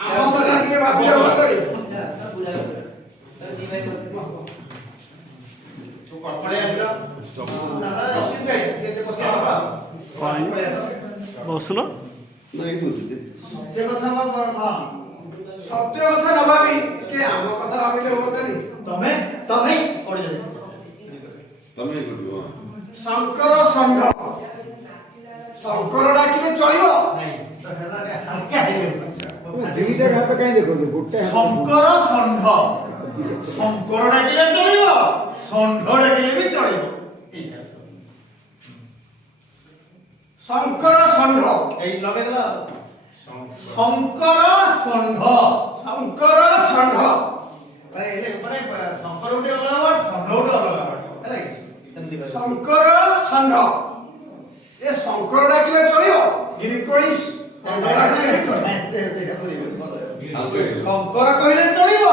ଆମ କଥା ଟିକେ ଭାବିବା ଦରକାର। ତୁ କପଡେ ଆସିଲ ଦାଦା ଅସିତ ଭାଇ ଯେତେ କଥା ହବା ବସୁନ ସତ୍ୟ କଥା ସତ୍ୟ କଥା ନ ଭାବି ଟିକେ ଆମ କଥା ଭାବିଲେ ହୁଅନ୍ତାନି। ତମେ ତମେ ପଡି ଯାଉ ତମେ କରିବ ଶଙ୍କର ଷଣ୍ଢ ଶଙ୍କର ଡାକିଲେ ଚଳିବ ନାଇଁ ତ ହେଲା ହାଲକା ହେଇଯାଉଛି। ଦିଟା ଘାତ କାହିଁ ଦେଖୁଛୁ ଗୋଟେ ଶଙ୍କର ଷଣ୍ଢ ଶଙ୍କର ଡାକିଲେ ଚଳିବ ଷଣ୍ଢ ଡାକିଲେ ବି ଚଳିବ। ଶଙ୍କର ଷଣ୍ଢ ଏଇ ଲଗେଇଦେଲ ଶଙ୍କର ଷଣ୍ଢ ଶଙ୍କର ଷଣ୍ଢ ମାନେ ଶଙ୍କର ଗୋଟେ ଅଲଗା ୱାର୍ଡ ଷଣ୍ଢ ଗୋଟେ ଅଲଗା ୱାର୍ଡ ହେଲା କି ସେମିତି ଶଙ୍କର ଷଣ୍ଢ ଏ ଶଙ୍କର ଡାକିଲେ ଚଳିବ ଗିରିକୋଳି ଶଙ୍କର କହିଲେ ଚଳିବ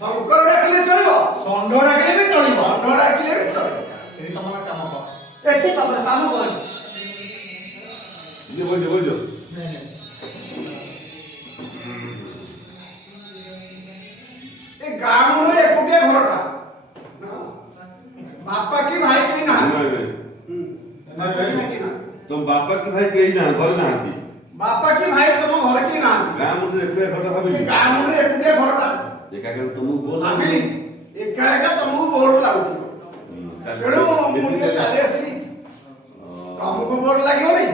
ଶଙ୍କର ଡାକିଲେ ଚଳିବ ଷଣ୍ଢ ଡାକିଲେ ବି ଚଳିବ ଷଣ୍ଢ ଡାକିଲେ ବି ଚଳିବ। ଏଠି ତମର କାମ କର ଏଠି ତମର କାମ କର ବୁଝ ଏ ଗାଁ ମୁଣ୍ଡରେ ଏକୁଟିଆ ଘରଟା ବାପା କି ଭାଇ କେହି ନାହାନ୍ତି। ତମ ବାପା କି ଭାଇ କେହି ନା ଘରେ ନାହାନ୍ତି। ବାପା କି ଭାଇ ତମ ଘରେ କେହି ନାହାନ୍ତି। ଗାଁ ମୁଣ୍ଡରେ ଏକୁଟିଆ ଘରଟା ଭାବିଲି ଗାଁ ମୁଣ୍ଡରେ ଏକୁଟିଆ ଘରଟା ଏକା କେବେ ତମକୁ ବୋଲ ଭାବିଲି ଏକା ଏକା ତମକୁ ବୋର ଲାଗୁଥିବ ତେଣୁ ମୁଁ ଟିକେ ଚାଲି ଆସିଲି ତମକୁ ବୋର ଲାଗିବନି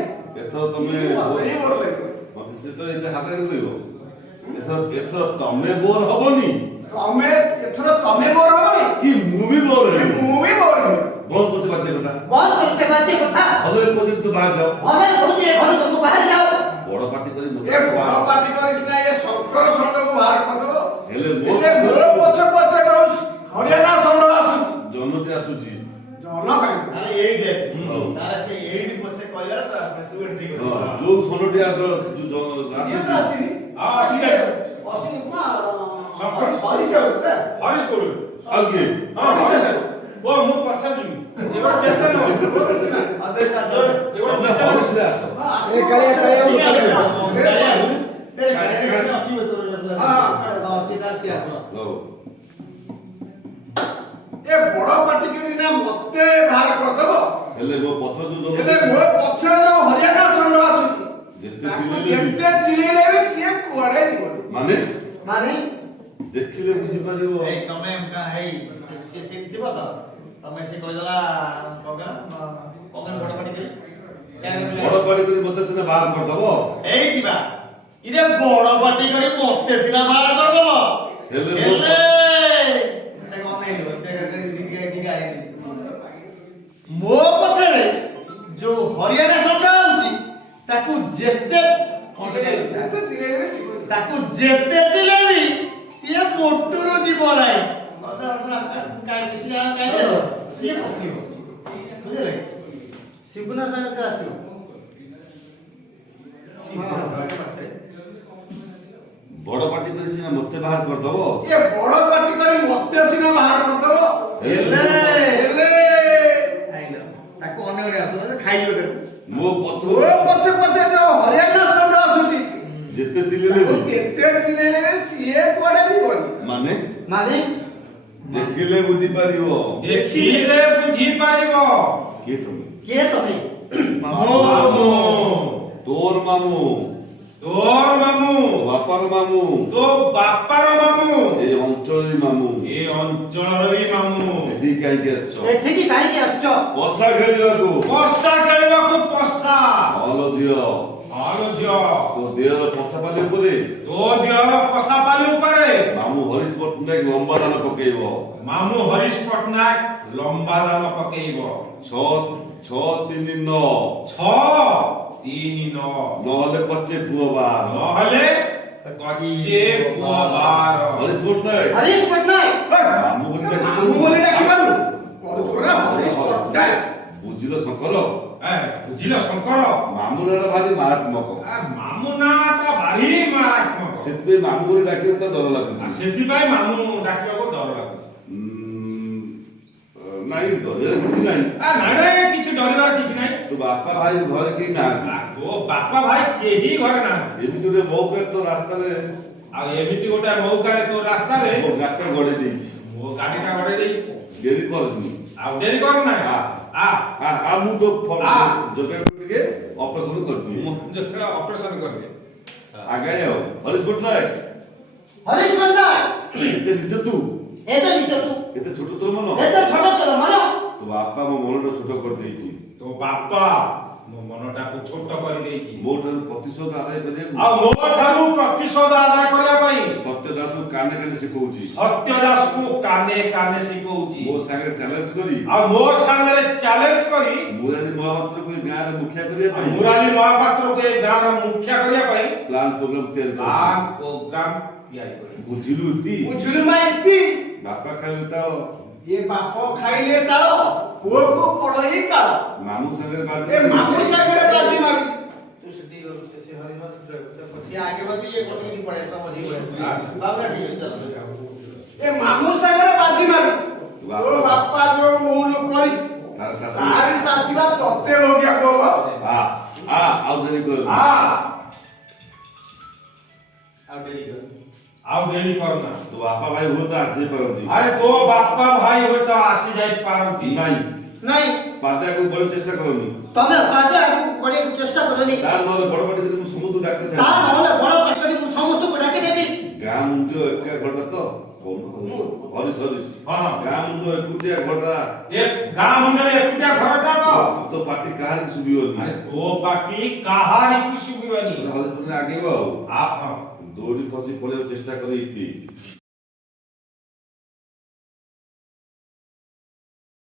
ଏଥର ତମେ ମତେ ହିଁ ବୋର ଲାଗିବ। ମତେ ସେ ତ ଏତେ ହାତରେ କହିବ ଏଥର ତମେ ବୋର ହବନି ତମେ ଏଥର ତମେ ବୋର ହବନି କି ମୁଁ ବି ବୋର ହେବି ମୁଁ ବି ବୋର ହେବି। ବନ୍ଦ ବସେ ବାଚ୍ଚା କଥା बहुत कम से बात কথা ହଲେ କହୁଛି ତୁ ବାହାର ଯାଅ অনেক হচ্ছে এখন তুমি বাহির যাও ବଡ ପାଟି କରି ଏ ବଡ ପାଟି କରିଛି ନା ଏ ଶଙ୍କର ଷଣ୍ଢକୁ ବାହାର କରିଦବ ହେଲେ ମୋ ପଛ ପଛରେ ରହୁଛି ହରିୟାଣା ଷଣ୍ଢ ଆସୁଛି ଜନଟି ଆସୁଛି ଜନ କାହିଁକି ଏଇଠି ଆସିବି ତାହେଲେ ସେ ଏଇଠି ପଛେ କହିଲା ତ ତୁ ଏଣ୍ଟ୍ରି କର ଯୋଉ ସୋନଟି ଆସୁଛି ଆସିନି ଆସିଲେ ଆସିନି କଣ ଶଙ୍କର ହରିଶ ହରିଶ କୋଡୁ ଆଉ କିଏ ଓ ମୁଁ ପଛରେ ଯିବି ଏবার କେତେ ନ ତମେ ହରିଶରେ ଆସ ଏ କାଳିଆ କାଳିଆ ହଉ ଏ ବଡ ପାଟି କରି ନା ମତେ ବାହାର କରିଦବ ହେଲେ ମୋ ପଥ ଯୋଉ ହେଲେ ମୋ ପଛରେ ଯୋଉ ହରିୟାଣା ଷଣ୍ଢ ଆସୁଛି ଯେତେ ତାକୁ ଚିଲେଇଲେ ଯେତେ ଚିଲେଇଲେ ବି ସିଏ କୁଆଡେ ଯିବନି। ମାନେ ମାନେ ଦେଖିଲେ ବୁଝିପାରିବ ଏଇ ତମେ ହେଇ ସେ ସେଇଠି ଥିବ ତ ତମେ ସେ କହିଦେଲା କଗନ ବଡ ପାଟି କରି ବଡ ପାଟି କରି ମତେ ସିନା ବାହାର କରିଦବ ଏଇ ଥିବା ଇରେ ବଡ ପାଟି କରି ମତେ ସିନା ବାହାର କରିଦବ ହେଲେ ହେଲେ ତାକୁ ଅନେଇବ ଟିକେ ଆଇଲି ମୋ ପଛରେ ଯୋଉ ହରିୟାଣା ଷଣ୍ଢ ଆଉଛି ତାକୁ ଯେତେ ଯେତେ ଚିଲେଇଲେ ବି ସିଏ ତାକୁ ଯେତେ ଦିଲେବି ସିଏ ମୋଟୁରୁ ଯିବ ନାହିଁ ସିଏ ପଶିବ ବୁଝିଲେ ଶିବୁନା ସାଙ୍ଗରେ ଆସିବ ବଡ ପାଟି କରି ସିନା ମତେ ବାହାର କରିଦବ ଏ ବଡ ପାଟି କରି ମତେ ସିନା ବାହାର କରିଦବ ହେଲେ ହେଲେ ତାକୁ ଅନେକରେ ଆସିବ ଖାଇବ ତାକୁ ମୋ ପଛ ମୋ ପଛେ ପଛେ ଯୋଉ ହରିୟାଣା ଷଣ୍ଢ ଆସୁଛି ଯେତେ ଚିଲେଇଲେ ତାକୁ ଯେତେ ଚିଲେଇଲେ ବି ସିଏ କୁଆଡେ ଯିବନି। ମାନେ ମାନେ ଦେଖିଲେ ବୁଝିପାରିବ ଦେଖିଲେ ବୁଝିପାରିବ କିଏ ତମେ କିଏ ତମେ ମାମୁଁ ତୋର ମାମୁଁ ତୋର ମାମୁଁ ବାପାର ମାମୁଁ ତୋ ବାପାର ମାମୁଁ ଏଇ ଅଞ୍ଚଳର ମାମୁଁ ଏ ଅଞ୍ଚଳର ବି ମାମୁଁ ଏଠି କାହିଁକି ଆସିଛ ଏଠିକି କାହିଁକି ଆସିଛ? ପଶା ଖେଳିବାକୁ ପଶା ଖେଳିବାକୁ ପଶା ଭଲ ଝିଅ ଭଲ ଝିଅ ତୋ ଦେହର ପଶା ପାଲି ଉପରେ ତୋ ଦେହର ପଶା ପାଲି ଉପରେ ମାମୁଁ ହରିଶ ପଟ୍ଟନାୟକ ଲମ୍ବା ଦାନ ପକେଇବ ମାମୁଁ ହରିଶ ପଟ୍ଟନାୟକ ଲମ୍ବା ଦାନ ପକେଇବ 6-3-9 6-3-9 ନହେଲେ କଚେ ପୁଅ ବାର ନହେଲେ କଚେ ପୁଅ ବାର ହରିଶ ପଟ୍ଟନାୟକ ହରିଶ ପଟ୍ଟନାୟକ ମାମୁଁ ବୋଲି ମାମୁଁ ବୋଲି ଡାକିବାରୁ କହୁଛୁ ନା ହରିଶ ପଟ୍ଟନାୟକ ବୁଝିଲ ଶଙ୍କର ବୁଝିଲ ଶଙ୍କର ମାମୁଁ ନାଁଟା ଭାରି ମାରାତ୍ମକ ମାମୁଁ ନାଁଟା ଭାରି ମାରାତ୍ମକ ସେଥିପାଇଁ ମାମୁଁ ବୋଲି ଡାକିବାକୁ ତ ଡର ଲାଗୁଛି ସେଥିପାଇଁ ମାମୁଁ ଡାକିବାକୁ ଡର ଲାଗୁଛି ନାଇଁ ଡରିବାର କିଛି ନାହିଁ। ନାଇଁ ନାଇଁ କିଛି ଡରିବାର କିଛି ନାହିଁ। ତୋ ବାପା ଭାଇ ଘରେ କେହି ନାହାନ୍ତି। ତୋ ବାପା ଭାଇ କେହି ଘରେ ନାହାନ୍ତି। ଏମିତି ଗୋଟେ ମୌକା ତୋ ରାସ୍ତାରେ ଆଉ ଏମିତି ଗୋଟେ ମୌକାରେ ତୋ ରାସ୍ତାରେ ମୋ ଗାଡ଼ିଟା ଗଡେଇ ଦେଇଛି। ମୋ ଗାଡିଟା ଗଡେଇ ଦେଇଛି। ଡେରି କରୁନି। ଆଉ ଡେରି କର ନା। ମୁଁ ତ ଯୋଗାଡ଼ ଟିକେ ଅପରେସନ କରିଦିଏ। ମୁଁ ଅପରେସନ କରିଦିଏ। ଆଜ୍ଞା ଆଉ ହରିଶ ପଟ୍ଟନାୟକ ହରିଶ ପଣ୍ଡା ଏତେ ନିଜ ତୁ ଏତେ ନିଚ ତୁ ଏତେ ଛୋଟ ତୋର ମନ। ଏତେ ଛୋଟ ତୋର ମନ। ତୋ ବାପା ମୋ ମନଟା ଛୋଟ କରିଦେଇଛି। ତୋ ବାପା ମୋ ମନଟାକୁ ଛୋଟ କରିଦେଇଛି। ମୋ ଠାରୁ ପ୍ରତିଶୋଧ ଆଦାୟ କରିବାକୁ ଆଉ ମୋ ଠାରୁ ପ୍ରତିଶୋଧ ଆଦାୟ କରିବା ପାଇଁ ସତ୍ୟ ଦାସକୁ କାନେ କାନେ ଶିଖଉଛି। ସତ୍ୟ ଦାସକୁ କାନେ କାନେ ଶିଖଉଛି। ମୋ ସାଙ୍ଗରେ ଚ୍ୟାଲେଞ୍ଜ କରି ଆଉ ମୋ ସାଙ୍ଗରେ ଚ୍ୟାଲେଞ୍ଜ କରି ମୁରାରୀ ମହାପାତ୍ରକୁ ଏ ଗାଁରେ ମୁଖିଆ କରିବା ପାଇଁ ମୁରାରୀ ମହାପାତ୍ରକୁ ଏ ଗାଁର ମୁଖିଆ କରିବା ପାଇଁ ପ୍ଲାନ ପ୍ରୋଗ୍ରାମ ତିଆରି ପ୍ଲାନ କରିଛି। ପ୍ରୋଗ୍ରାମ ତିଆରି କରି ବୁଝିଲୁ ଇତି? ବୁଝିଲୁ ମା ଏତି ବାପା ଖାଇଲେ ତାଳ ଏ ବାପ ଖାଇଲେ ତାଳ ପୁଅକୁ ପଡଇ କାଳ। ମାମୁଁ ସାଙ୍ଗରେ ଏ ମାମୁଁ ସାଙ୍ଗରେ ବାଜି ମାରି ତୁ ସେଠି ସେ ହରିଶ ସେ ଆगे बदी ये कोई नहीं पड़े तो मजी पड़े बाबा ठीक है चलो ଏ ମାମୁଁ ସାଙ୍ଗରେ ବାଜି ମାରି ତୋ ବାପା ଯୋଉ ଭୁଲ କରି ତାର ଶାଶୁ ତାରି ଶାଶୁରା ତତେ ଭୋଗିଆ ପବ। ଆଉ ଦେରି କର ଆଉ डेरी कर ଆଉ ଡେରି କରନା। ତୋ ବାପା ଭାଇ ହୁଏତ ଆସି ପାରନ୍ତି। ଆରେ ତୋ ବାପା ଭାଇ ହୁଏତ ଆସି ଯାଇ ପାରନ୍ତି। ନାଇଁ ନାଇଁ ପାଦକୁ ବଳି ଚେଷ୍ଟା କରନି। ତମେ ପାଦେ ଆଗକୁ ବଢିବାକୁ ଚେଷ୍ଟା କରନି। ତା ନହେଲେ ବଡ ପାଟି କରି ମୁଁ ସମୁଦ୍ର ଡାକେ ତା ନହେଲେ ବଡ ପାଟି କରି ମୁଁ ସମସ୍ତଙ୍କୁ ଡାକି ଦେବି। ଗାଁ ମୁଣ୍ଡ ଏକା ଘଟା ତ କହୁନ ହରିଶ ହରିଶ ହଁ। ଗାଁ ମୁଣ୍ଡ ଏକୁଟିଆ ଘଟା ଏ ଗାଁ ମୁଣ୍ଡରେ ଏକୁଟିଆ ଘରଟା ତ। ତୋ ପାଟି କାହାରି ଶୁଭିବନି। ଆରେ ତୋ ପାଟି କାହାରିକୁ ଶୁଭିବନି। ହରିଶ ପଟେ ଆଗେଇବ ଆଉ ହଁ। ଦୌଡ଼ି ଖସି ପଳେଇବାକୁ ଚେଷ୍ଟା କରି